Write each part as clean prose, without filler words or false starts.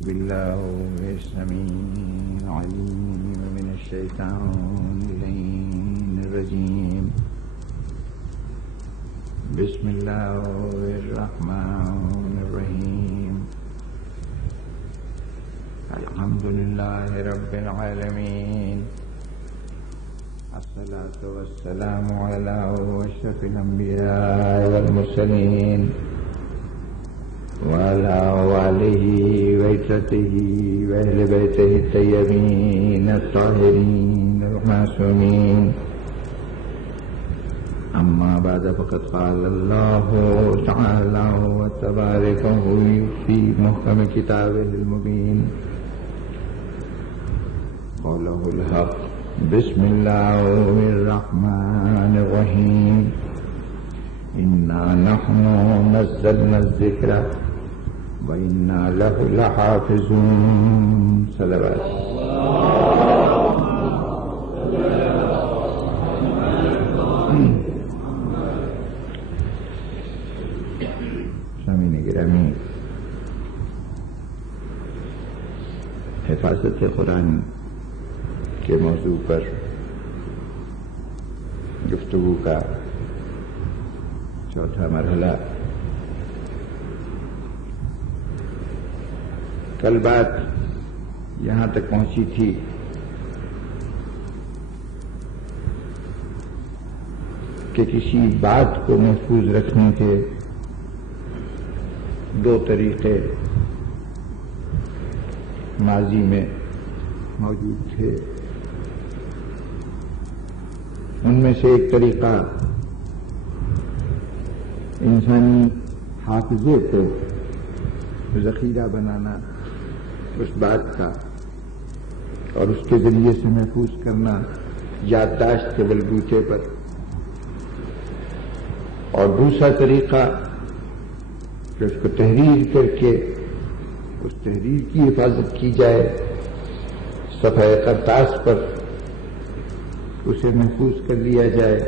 بالله السميع العليم من الشيطان الرجيم. بسم الله الرحمن الرحيم. الحمد لله رب العالمين. الصلاة والسلام على أشرف الأنبياء والمرسلين وعلى آله وعترته وأهل بيته الطيبين الطاهرين المعصومين. أما بعد فقد قال الله تعالى وتبارك في محكم كتابه المبين. قوله الحق. بسم الله الرحمن الرحيم. إنا نحن نزلنا الذكر وإنا له لحافظون. صلوات. سامعین گرامی، حفاظت قرآن کے موضوع پر گفتگو کا چوتھا مرحلہ. کل بات یہاں تک پہنچی تھی کہ کسی بات کو محفوظ رکھنے کے دو طریقے ماضی میں موجود تھے. ان میں سے ایک طریقہ انسانی حافظے کو ذخیرہ بنانا اس بات کا اور اس کے ذریعے سے محفوظ کرنا یادداشت کے بلبوتے پر، اور دوسرا طریقہ کہ اس کو تحریر کر کے اس تحریر کی حفاظت کی جائے، صفحہ کرتاس پر اسے محفوظ کر لیا جائے.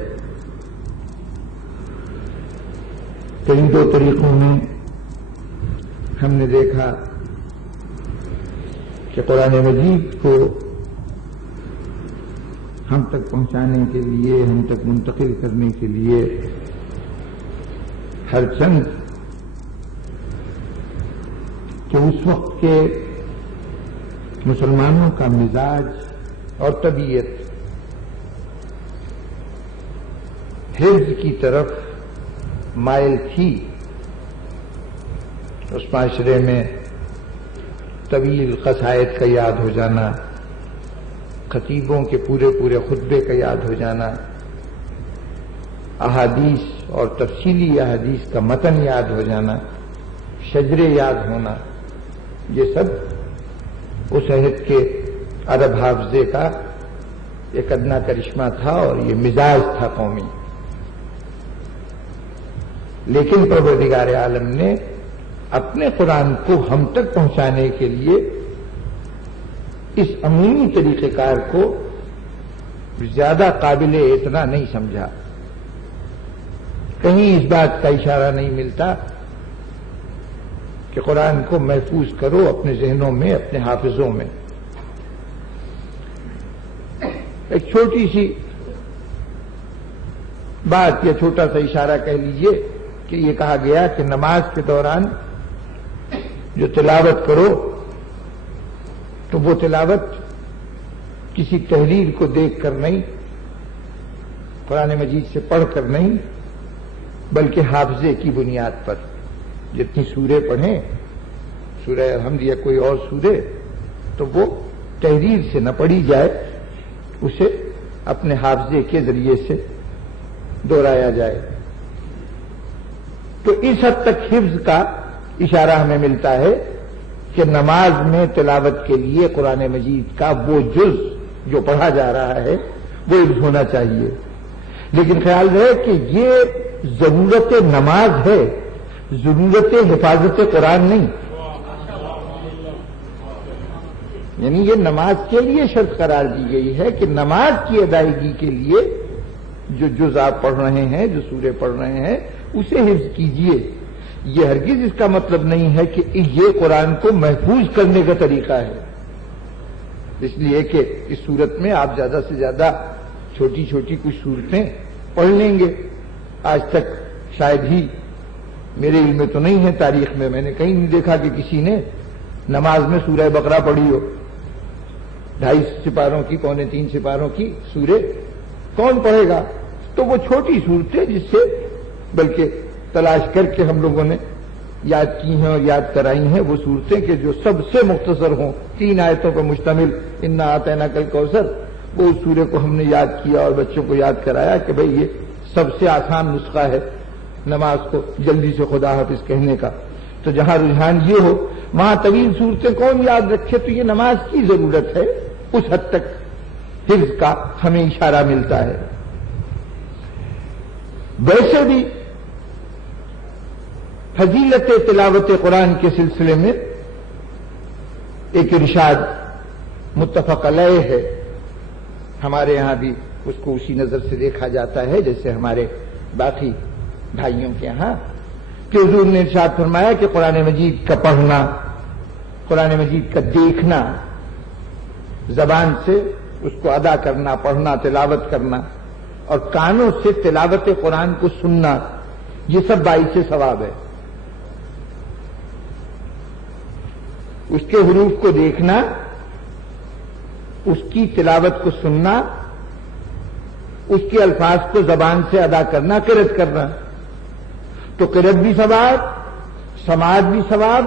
تو ان دو طریقوں میں ہم نے دیکھا کہ قرآن مجید کو ہم تک پہنچانے کے لیے، ہم تک منتقل کرنے کے لیے ہر چند کہ اس وقت کے مسلمانوں کا مزاج اور طبیعت حفظ کی طرف مائل تھی. اس معاشرے میں طویل قصائد کا یاد ہو جانا، خطیبوں کے پورے خطبے کا یاد ہو جانا، احادیث اور تفصیلی احادیث کا متن یاد ہو جانا، شجرے یاد ہونا، یہ سب اس عہد کے عرب حافظے کا ایک ادنا کرشمہ تھا اور یہ مزاج تھا قومی. لیکن پروردگار عالم نے اپنے قرآن کو ہم تک پہنچانے کے لیے اس عمومی طریقہ کار کو زیادہ قابل اعتنا نہیں سمجھا. کہیں اس بات کا اشارہ نہیں ملتا کہ قرآن کو محفوظ کرو اپنے ذہنوں میں، اپنے حافظوں میں. ایک چھوٹی سی بات یا چھوٹا سا اشارہ کہہ لیجئے کہ یہ کہا گیا کہ نماز کے دوران جو تلاوت کرو تو وہ تلاوت کسی تحریر کو دیکھ کر نہیں، قرآن مجید سے پڑھ کر نہیں، بلکہ حافظے کی بنیاد پر. جتنی سورے پڑھیں، سورہ الحمد یا کوئی اور سورے، تو وہ تحریر سے نہ پڑھی جائے، اسے اپنے حافظے کے ذریعے سے دہرایا جائے. تو اس حد تک حفظ کا اشارہ ہمیں ملتا ہے کہ نماز میں تلاوت کے لیے قرآن مجید کا وہ جز جو پڑھا جا رہا ہے وہ حفظ ہونا چاہیے. لیکن خیال رہے کہ یہ ضرورت نماز ہے، ضرورت حفاظت قرآن نہیں. یعنی یہ نماز کے لیے شرط قرار دی گئی ہے کہ نماز کی ادائیگی کے لیے جو جز آپ پڑھ رہے ہیں، جو سورے پڑھ رہے ہیں، اسے حفظ کیجیے. یہ ہرگز اس کا مطلب نہیں ہے کہ یہ قرآن کو محفوظ کرنے کا طریقہ ہے، اس لیے کہ اس صورت میں آپ زیادہ سے زیادہ چھوٹی چھوٹی کچھ صورتیں پڑھ لیں گے. آج تک شاید ہی، میرے علم میں تو نہیں ہے، تاریخ میں میں نے کہیں نہیں دیکھا کہ کسی نے نماز میں سورہ بقرہ پڑھی ہو. 2.5 سپاروں کی، 2.25 سپاروں کی سورہ کون پڑھے گا؟ تو وہ چھوٹی صورتیں جس سے بلکہ تلاش کر کے ہم لوگوں نے یاد کی ہیں اور یاد کرائی ہیں، وہ صورتیں کہ جو سب سے مختصر ہوں، 3 آیتوں پر مشتمل، انا اعطیناک الکوثر، وہ اس سورے کو ہم نے یاد کیا اور بچوں کو یاد کرایا کہ بھئی یہ سب سے آسان نسخہ ہے نماز کو جلدی سے خدا حافظ کہنے کا. تو جہاں رجحان یہ ہو وہاں طویل صورتیں کون یاد رکھے؟ تو یہ نماز کی ضرورت ہے، اس حد تک حفظ کا ہمیں اشارہ ملتا ہے. ویسے بھی فضیلت تلاوت قرآن کے سلسلے میں ایک ارشاد متفق علیہ ہے، ہمارے یہاں بھی اس کو اسی نظر سے دیکھا جاتا ہے جیسے ہمارے باقی بھائیوں کے ہاں، کہ حضور نے ارشاد فرمایا کہ قرآن مجید کا پڑھنا، قرآن مجید کا دیکھنا، زبان سے اس کو ادا کرنا، پڑھنا، تلاوت کرنا، اور کانوں سے تلاوت قرآن کو سننا، یہ سب باعث ثواب ہے. اس کے حروف کو دیکھنا، اس کی تلاوت کو سننا، اس کے الفاظ کو زبان سے ادا کرنا، قرأت کرنا، تو قرأت بھی ثواب، سماعت بھی ثواب،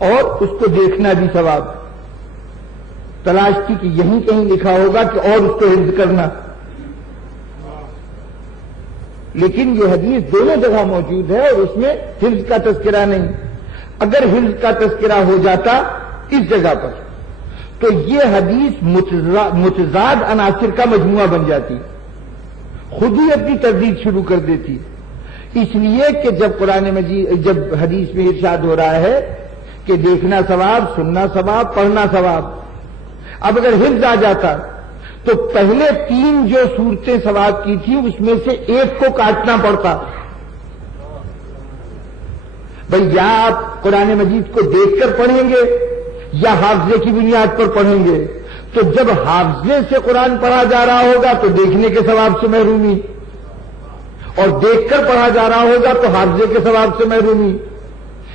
اور اس کو دیکھنا بھی ثواب. تلاش کی کہ یہیں کہیں لکھا ہوگا کہ اور اس کو حفظ کرنا، لیکن یہ حدیث دونوں جگہ موجود ہے اور اس میں حفظ کا تذکرہ نہیں. اگر حفظ کا تذکرہ ہو جاتا اس جگہ پر تو یہ حدیث متضاد عناصر کا مجموعہ بن جاتی، خود ہی اپنی تردید شروع کر دیتی. اس لیے کہ جب قرآن مجید، جب حدیث میں ارشاد ہو رہا ہے کہ دیکھنا ثواب، سننا ثواب، پڑھنا ثواب، اب اگر حفظ آ جاتا تو پہلے 3 جو صورتیں ثواب کی تھی اس میں سے ایک کو کاٹنا پڑتا. بھئی یا آپ قرآن مجید کو دیکھ کر پڑھیں گے یا حافظے کی بنیاد پر پڑھیں گے. تو جب حافظے سے قرآن پڑھا جا رہا ہوگا تو دیکھنے کے ثواب سے محرومی، اور دیکھ کر پڑھا جا رہا ہوگا تو حافظے کے ثواب سے محرومی.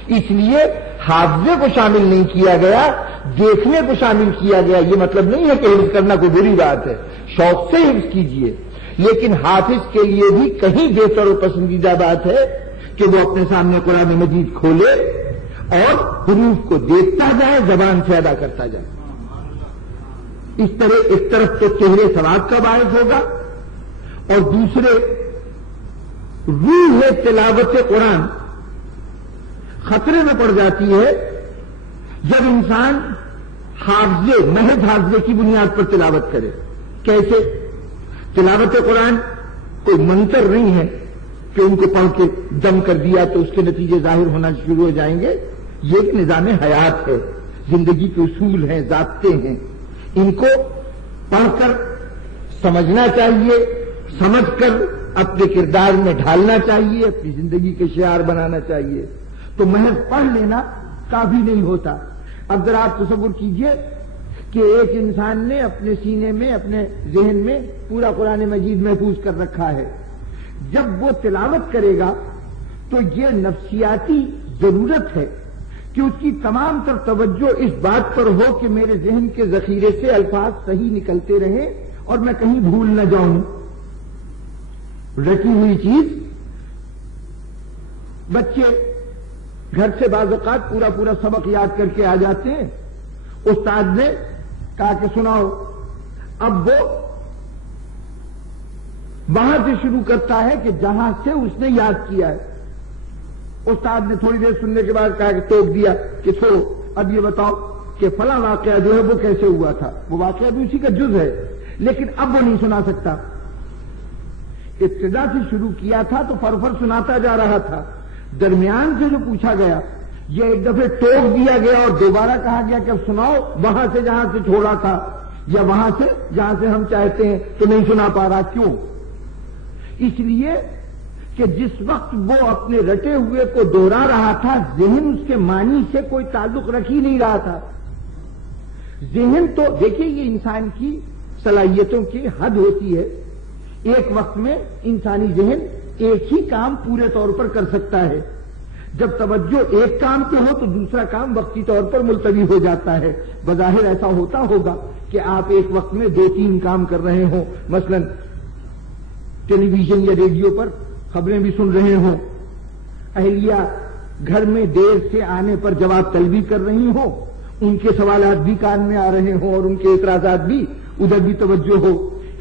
اس لیے حافظے کو شامل نہیں کیا گیا، دیکھنے کو شامل کیا گیا. یہ مطلب نہیں ہے کہ حفظ کرنا کوئی بری بات ہے، شوق سے حفظ کیجیے، لیکن حافظ کے لیے بھی کہیں بہتر اور پسندیدہ بات ہے کہ وہ اپنے سامنے قرآن مجید کھولے اور حروف کو دیکھتا جائے، زبان سے ادا کرتا جائے. اس طرح ایک طرف تو چہرے ثواب کا باعث ہوگا اور دوسرے روح تلاوت قرآن خطرے میں پڑ جاتی ہے جب انسان حافظے، محض حافظے کی بنیاد پر تلاوت کرے. کیسے؟ تلاوت قرآن کوئی منتر نہیں ہے کہ ان کو پڑھ کے دم کر دیا تو اس کے نتیجے ظاہر ہونا شروع ہو جائیں گے. یہ ایک نظام حیات ہے، زندگی کے اصول ہیں، ضابطے ہیں. ان کو پڑھ کر سمجھنا چاہیے، سمجھ کر اپنے کردار میں ڈھالنا چاہیے، اپنی زندگی کے شعار بنانا چاہیے. تو محض پڑھ لینا کافی نہیں ہوتا. اب ذرا آپ تصور کیجئے کہ ایک انسان نے اپنے سینے میں، اپنے ذہن میں پورا قرآن مجید محفوظ کر رکھا ہے. جب وہ تلاوت کرے گا تو یہ نفسیاتی ضرورت ہے کہ اس کی تمام تر توجہ اس بات پر ہو کہ میرے ذہن کے ذخیرے سے الفاظ صحیح نکلتے رہیں اور میں کہیں بھول نہ جاؤں. رکھی ہوئی چیز، بچے گھر سے بعض اوقات پورا سبق یاد کر کے آ جاتے ہیں، استاد نے کہا کہ سناؤ، اب وہ وہاں سے شروع کرتا ہے کہ جہاں سے اس نے یاد کیا ہے. استاد نے تھوڑی دیر سننے کے بعد کہا کہ ٹوک دیا کہ چھوڑو، اب یہ بتاؤ کہ فلاں واقعہ جو ہے وہ کیسے ہوا تھا. وہ واقعہ بھی اسی کا جز ہے لیکن اب وہ نہیں سنا سکتا. ابتدا سے شروع کیا تھا تو فر سناتا جا رہا تھا، درمیان سے جو پوچھا گیا یہ ایک دفعہ ٹوک دیا گیا اور دوبارہ کہا گیا کہ اب سناؤ وہاں سے جہاں سے چھوڑا تھا یا وہاں سے جہاں سے ہم چاہتے ہیں تو نہیں سنا پا رہا. کیوں؟ اس لیے کہ کہ جس وقت وہ اپنے رٹے ہوئے کو دوہرا رہا تھا ذہن اس کے معنی سے کوئی تعلق رکھ ہی نہیں رہا تھا. ذہن تو دیکھیے یہ انسان کی صلاحیتوں کی حد ہوتی ہے. ایک وقت میں انسانی ذہن ایک ہی کام پورے طور پر کر سکتا ہے. جب توجہ ایک کام پہ ہو تو دوسرا کام وقتی طور پر ملتوی ہو جاتا ہے. بظاہر ایسا ہوتا ہوگا کہ آپ ایک وقت میں 2-3 کام کر رہے ہوں، مثلا ٹیلی ویژن یا ریڈیو پر خبریں بھی سن رہے ہوں، اہلیہ گھر میں دیر سے آنے پر جواب طلبی کر رہی ہوں، ان کے سوالات بھی کان میں آ رہے ہوں اور ان کے اعتراضات بھی، ادھر بھی توجہ ہو،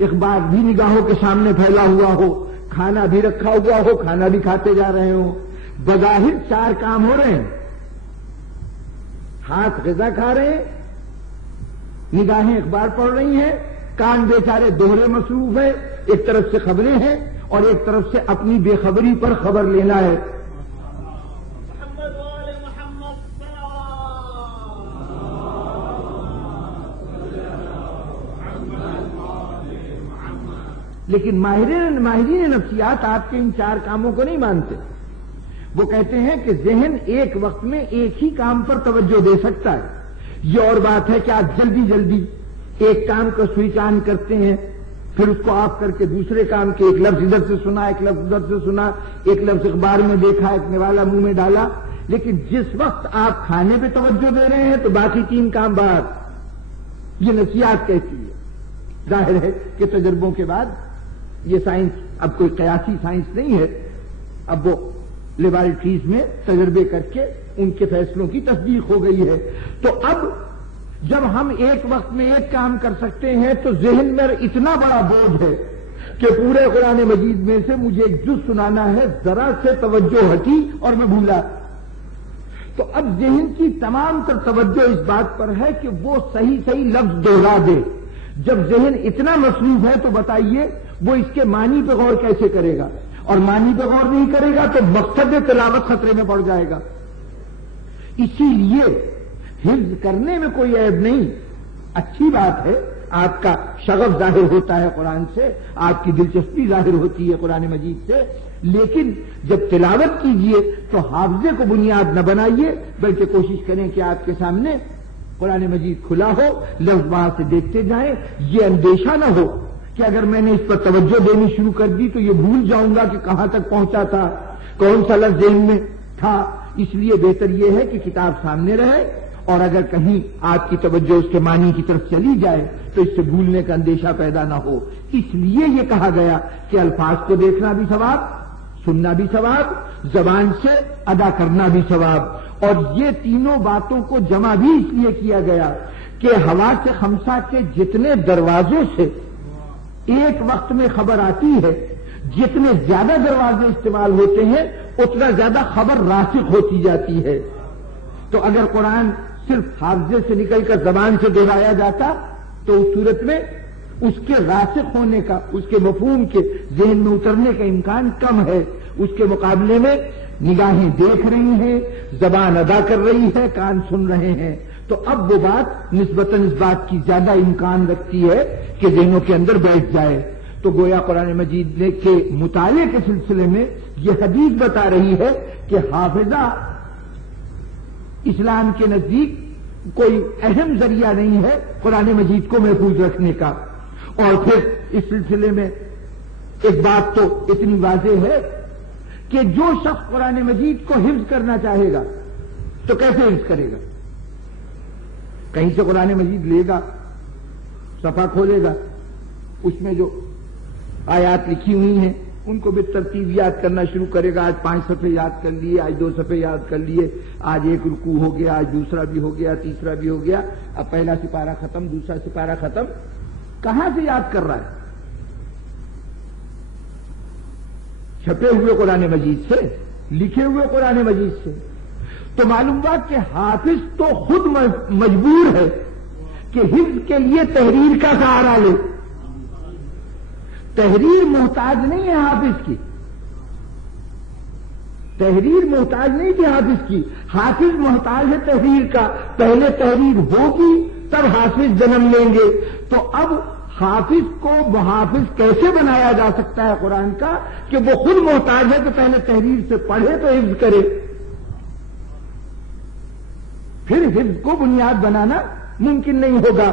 اخبار بھی نگاہوں کے سامنے پھیلا ہوا ہو، کھانا بھی رکھا ہوا ہو، کھانا بھی کھاتے جا رہے ہوں. بظاہر 4 کام ہو رہے ہیں. ہاتھ غذا کھا رہے ہیں، نگاہیں اخبار پڑھ رہی ہیں، کان بیچارے دوہرے مصروف ہیں. ایک طرف سے خبریں ہیں اور ایک طرف سے اپنی بے خبری پر خبر لینا ہے. لیکن ماہرین نفسیات آپ کے ان 4 کاموں کو نہیں مانتے. وہ کہتے ہیں کہ ذہن ایک وقت میں ایک ہی کام پر توجہ دے سکتا ہے. یہ اور بات ہے کہ آپ جلدی جلدی ایک کام کا سوئچ آن کرتے ہیں، پھر اس کو آف کر کے دوسرے کام کے ایک لفظ ادھر سے سنا، ایک لفظ ادھر سے سنا، ایک لفظ اخبار میں دیکھا، ایک نوالا منہ میں ڈالا. لیکن جس وقت آپ کھانے پہ توجہ دے رہے ہیں تو باقی 3 کام باہر. یہ نفسیات کہتی ہے. ظاہر ہے کہ تجربوں کے بعد یہ سائنس اب کوئی قیاسی سائنس نہیں ہے، اب وہ لیبارٹریز میں تجربے کر کے ان کے فیصلوں کی تصدیق ہو گئی ہے. تو اب جب ہم ایک وقت میں ایک کام کر سکتے ہیں تو ذہن میں اتنا بڑا بوجھ ہے کہ پورے قرآن مجید میں سے مجھے ایک جز سنانا ہے، ذرا سے توجہ ہٹی اور میں بھولا. تو اب ذہن کی تمام تر توجہ اس بات پر ہے کہ وہ صحیح لفظ دوہرا دے. جب ذہن اتنا مصروف ہے تو بتائیے وہ اس کے معنی پہ غور کیسے کرے گا؟ اور معنی پہ غور نہیں کرے گا تو مقصد تلاوت خطرے میں پڑ جائے گا. اسی لیے حفظ کرنے میں کوئی عیب نہیں، اچھی بات ہے. آپ کا شغف ظاہر ہوتا ہے قرآن سے، آپ کی دلچسپی ظاہر ہوتی ہے قرآن مجید سے. لیکن جب تلاوت کیجئے تو حافظے کو بنیاد نہ بنائیے، بلکہ کوشش کریں کہ آپ کے سامنے قرآن مجید کھلا ہو، لفظ وہاں سے دیکھتے جائیں. یہ اندیشہ نہ ہو کہ اگر میں نے اس پر توجہ دینی شروع کر دی تو یہ بھول جاؤں گا کہ کہاں تک پہنچا تھا، کون سا لفظ ذہن میں تھا. اس لیے بہتر یہ ہے کہ کتاب سامنے رہے اور اگر کہیں آپ کی توجہ اس کے معنی کی طرف چلی جائے تو اس سے بھولنے کا اندیشہ پیدا نہ ہو. اس لیے یہ کہا گیا کہ الفاظ کو دیکھنا بھی ثواب، سننا بھی ثواب، زبان سے ادا کرنا بھی ثواب. اور یہ تینوں باتوں کو جمع بھی اس لیے کیا گیا کہ ہوا سے خمسہ کے جتنے دروازوں سے ایک وقت میں خبر آتی ہے، جتنے زیادہ دروازے استعمال ہوتے ہیں اتنا زیادہ خبر راسخ ہوتی جاتی ہے. تو اگر قرآن صرف حافظے سے نکل کر زبان سے دہرایا جاتا تو اس صورت میں اس کے راسخ ہونے کا، اس کے مفہوم کے ذہن میں اترنے کا امکان کم ہے. اس کے مقابلے میں نگاہیں دیکھ رہی ہیں، زبان ادا کر رہی ہے، کان سن رہے ہیں. تو اب وہ بات نسبتاً اس بات کی زیادہ امکان رکھتی ہے کہ ذہنوں کے اندر بیٹھ جائے. تو گویا قرآن مجید کے مطالعے کے سلسلے میں یہ حدیث بتا رہی ہے کہ حافظہ اسلام کے نزدیک کوئی اہم ذریعہ نہیں ہے قرآن مجید کو محفوظ رکھنے کا. اور پھر اس سلسلے میں ایک بات تو اتنی واضح ہے کہ جو شخص قرآن مجید کو حفظ کرنا چاہے گا تو کیسے حفظ کرے گا؟ کہیں سے قرآن مجید لے گا، صفحہ کھولے گا، اس میں جو آیات لکھی ہوئی ہیں ان کو بھی ترتیب یاد کرنا شروع کرے گا. آج 5 صفحے یاد کر لیے، آج 2 صفحے یاد کر لیے، آج 1 رکوع ہو گیا، آج دوسرا بھی ہو گیا، تیسرا بھی ہو گیا، اب پہلا سپارہ ختم، دوسرا سپارہ ختم. کہاں سے یاد کر رہا ہے؟ چھپے ہوئے قرآن مجید سے، لکھے ہوئے قرآن مجید سے. تو معلوم ہوا کہ حافظ تو خود مجبور ہے کہ حفظ کے لیے تحریر کا سہارا لے. تحریر محتاج نہیں ہے حافظ کی، تحریر محتاج نہیں تھی حافظ کی، حافظ محتاج ہے تحریر کا. پہلے تحریر ہوگی تب حافظ جنم لیں گے. تو اب حافظ کو محافظ کیسے بنایا جا سکتا ہے قرآن کا کہ وہ خود محتاج ہے کہ پہلے تحریر سے پڑھے تو حفظ کرے، پھر حفظ کو بنیاد بنانا ممکن نہیں ہوگا۔